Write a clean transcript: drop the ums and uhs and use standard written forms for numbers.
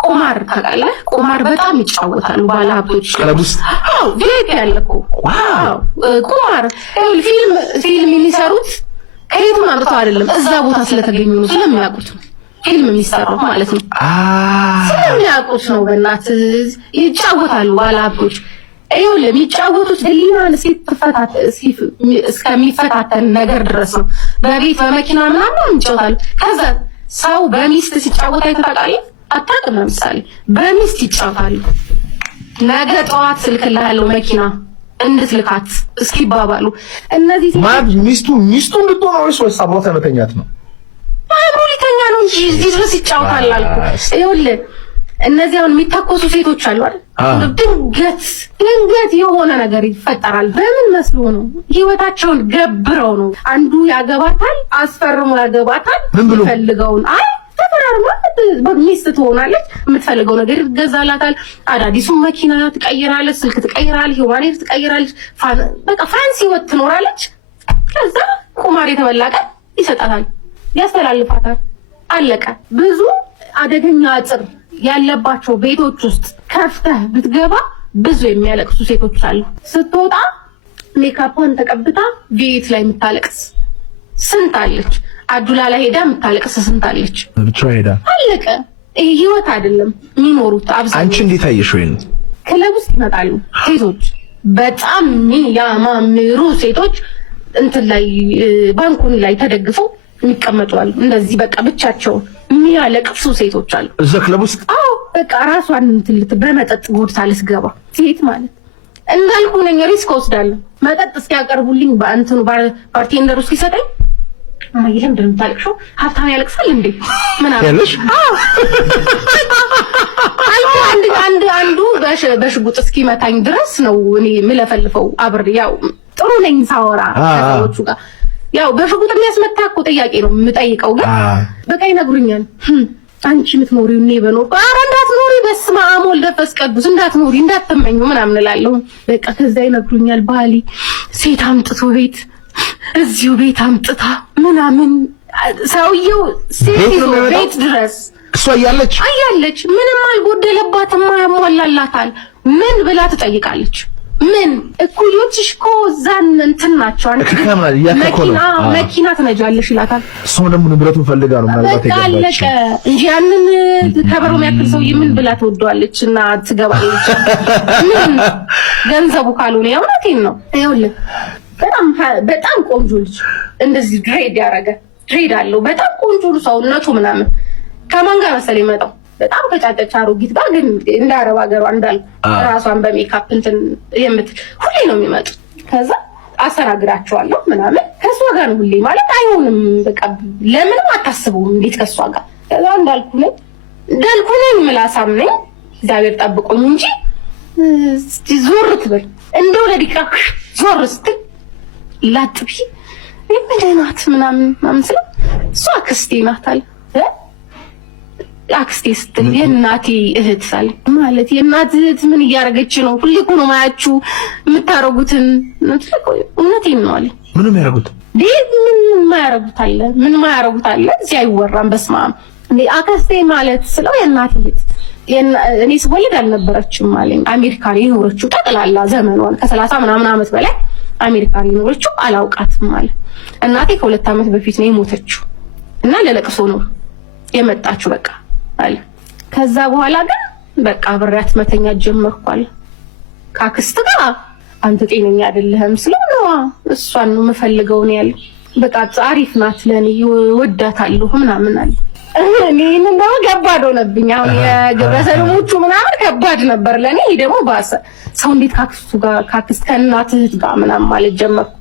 ቁማር ታውቃለህ? ቁማር በጣም ይጫወታሉ ባለሀብቶች ክለቡስ። አዎ ቤት ያለኩ ዋው ቁማር ፊልም የሚሰሩት ከየትም አምጥተው አይደለም፣ እዛ ቦታ ስለተገኙ ነው፣ ስለሚያውቁት ነው ፊልም የሚሰራው ማለት ነው። ስለሚያውቁት ነው። በእናትህ ይጫወታሉ ባለሀብቶች። ይኸውልህ የሚጫወቱት ህሊናን እስከሚፈታተን ነገር ድረስ ነው። በቤት በመኪና ምናምን ይጫወታሉ። ከዛ ሰው በሚስት ሲጫወት አይተታቃለ አታውቅም? ለምሳሌ በሚስት ይጫወታሉ። ነገ ጠዋት ስልክልሃለሁ መኪና እንድትልካት እስኪባባሉ እነዚህ ሚስቱ እንድትሆን ወይስ አብሮት መተኛት ነው? አብሮ ሊተኛ ነው እንጂ እዚህ ድረስ ይጫወታል አልኩህ። ይኸውልህ እነዚህ አሁን የሚታኮሱ ሴቶች አሉ አይደል? ድንገት የሆነ ነገር ይፈጠራል። በምን መስሎ ነው? ህይወታቸውን ገብረው ነው። አንዱ ያገባታል፣ አስፈርሞ ያገባታል። ፈልገውን ተፈራርማ ሚስት ትሆናለች። የምትፈልገው ነገር ይገዛላታል። አዳዲሱን መኪና ትቀይራለች፣ ስልክ ትቀይራለች፣ ሂዋኔር ትቀይራለች። በቃ ፋንሲ ህይወት ትኖራለች። ከዛ ቁማር የተበላ ቀን ይሰጣታል፣ ያስተላልፋታል። አለቀ። ብዙ አደገኛ አጥር ያለባቸው ቤቶች ውስጥ ከፍተህ ብትገባ ብዙ የሚያለቅሱ ሴቶች አሉ። ስትወጣ ሜካፕን ተቀብታ ቤት ላይ የምታለቅስ ስንት አለች። አዱላ ላይ ሄዳ የምታለቅስ ስንት አለች። ብቻ ሄዳ አለቀ። ይሄ ህይወት አይደለም የሚኖሩት። አብዛኛው አንቺ እንዴት አየሽ? ወይ ክለብ ውስጥ ይመጣሉ ሴቶች፣ በጣም የሚያማምሩ ሴቶች እንትን ላይ ባንኮኒ ላይ ተደግፈው የሚቀመጡ አሉ። እንደዚህ በቃ ብቻቸውን የሚያለቅሱ ሴቶች አሉ እዛ ክለብ ውስጥ። አዎ በቃ ራሷን እንትን በመጠጥ ጎድታ ልትገባ ሴት ማለት እንዳልኩ ነኝ። ሪስክ ወስዳለሁ። መጠጥ እስኪያቀርቡልኝ በእንትኑ ባርቴንደሩ እስኪሰጠኝ ማይለም እንደምታለቅሽው ሀብታም ያለቅሳል እንዴ ምናምን ያለሽ? አዎ አንዱ በሽጉጥ እስኪመታኝ ድረስ ነው እኔ የምለፈልፈው። አብሬ ያው ጥሩ ነኝ ሳወራ ከሰዎቹ ጋር። ያው በሽጉጥ የሚያስመታ እኮ ጥያቄ ነው የምጠይቀው፣ ግን በቃ ይነግሩኛል። አንቺ የምትኖሪው እኔ በኖር ኧረ እንዳትኖሪ፣ በስመ አብ ወልድ መንፈስ ቅዱስ እንዳትኖሪ እንዳትመኙ ምናምን እላለሁ። በቃ ከዛ ይነግሩኛል። ባሊ ሴት አምጥቶ እዚሁ ቤት አምጥታ ምናምን ሰውየው ሴት ይዞ ቤት ድረስ እሷ እያለች ምንም አልጎደለባትም፣ ያሟላላታል። ምን ብላ ትጠይቃለች? ምን እኩዮችሽ እኮ እዛን እንትን ናቸው። መኪና ትነጃለሽ ይላታል። እሷ ደግሞ ንብረቱን ፈልጋ ነው ምናልባት ይገባች እንጂ ያንን ከበሮ የሚያክል ሰውዬ ምን ብላ ትወደዋለች እና ትገባለች? ምን ገንዘቡ ካልሆነ እውነቴን ነው። ይኸውልህ በጣም ቆንጆ ልጅ እንደዚህ ድሬድ አለው በጣም ቆንጆ ሰውነቱ ምናምን ከማን ጋር መሰለኝ የመጣው በጣም ከጫጨች አሮጊት ጋር፣ ግን እንደ አረብ ሀገሯ እንዳልኩ ራሷን በሜካፕ እንትን ሁሌ ነው የሚመጡ። ከዛ አስተናግዳቸዋለሁ ምናምን ከእሷ ጋር ነው ሁሌ ማለት አይሆንም። በቃ ለምንም አታስበውም እንዴት ከእሷ ጋር። ከዛ እንዳልኩ ነኝ ምላሳም ነኝ እግዚአብሔር ጠብቆኝ እንጂ ዞር ትብል እንደው ለዲቃ ዞር ስትል ላጥቢ ምንድን ናት ምናምን ስለ እሷ አክስቴ ናት አለ። አክስቴ ስትል የእናቴ እህት ሳለ ማለት የእናት እህት ምን እያደረገች ነው? ሁሌ እኮ ነው ማያችሁ የምታረጉትን። እውነቴን ነው አለ። ምንም ያረጉት ምን ማያረጉት አለ እዚህ አይወራም። በስመ አብ አክስቴ ማለት ስለው የእናቴ እህት እኔ ስወልድ አልነበረችም አለኝ። አሜሪካን የኖረችው ጠቅላላ ዘመኗን ከ30 ምናምን ዓመት በላይ አሜሪካን የኖረችው አላውቃትም አለ። እናቴ ከ2 ዓመት በፊት ነው የሞተችው እና ለለቅሶ ነው የመጣችው በቃ አለ። ከዛ በኋላ ግን በቃ አብሬያት መተኛት ጀመርኩ አለ። ከአክስት ጋር አንተ ጤነኛ አይደለህም ስለው ነው እሷን ነው የምፈልገው ነው ያለው። በቃ አሪፍ ናት ለኔ ወዳታለሁ ምናምን አለ። እኔን እንደው ከባድ ሆነብኝ። አሁን የግብረ ሰዶሞቹ ምናምን ከባድ ነበር ለኔ። ደግሞ ባሰ። ሰው እንዴት ከአክስቱ ጋር ከአክስት ከእናት እህት ጋር ምናምን ማለት ጀመርኩ።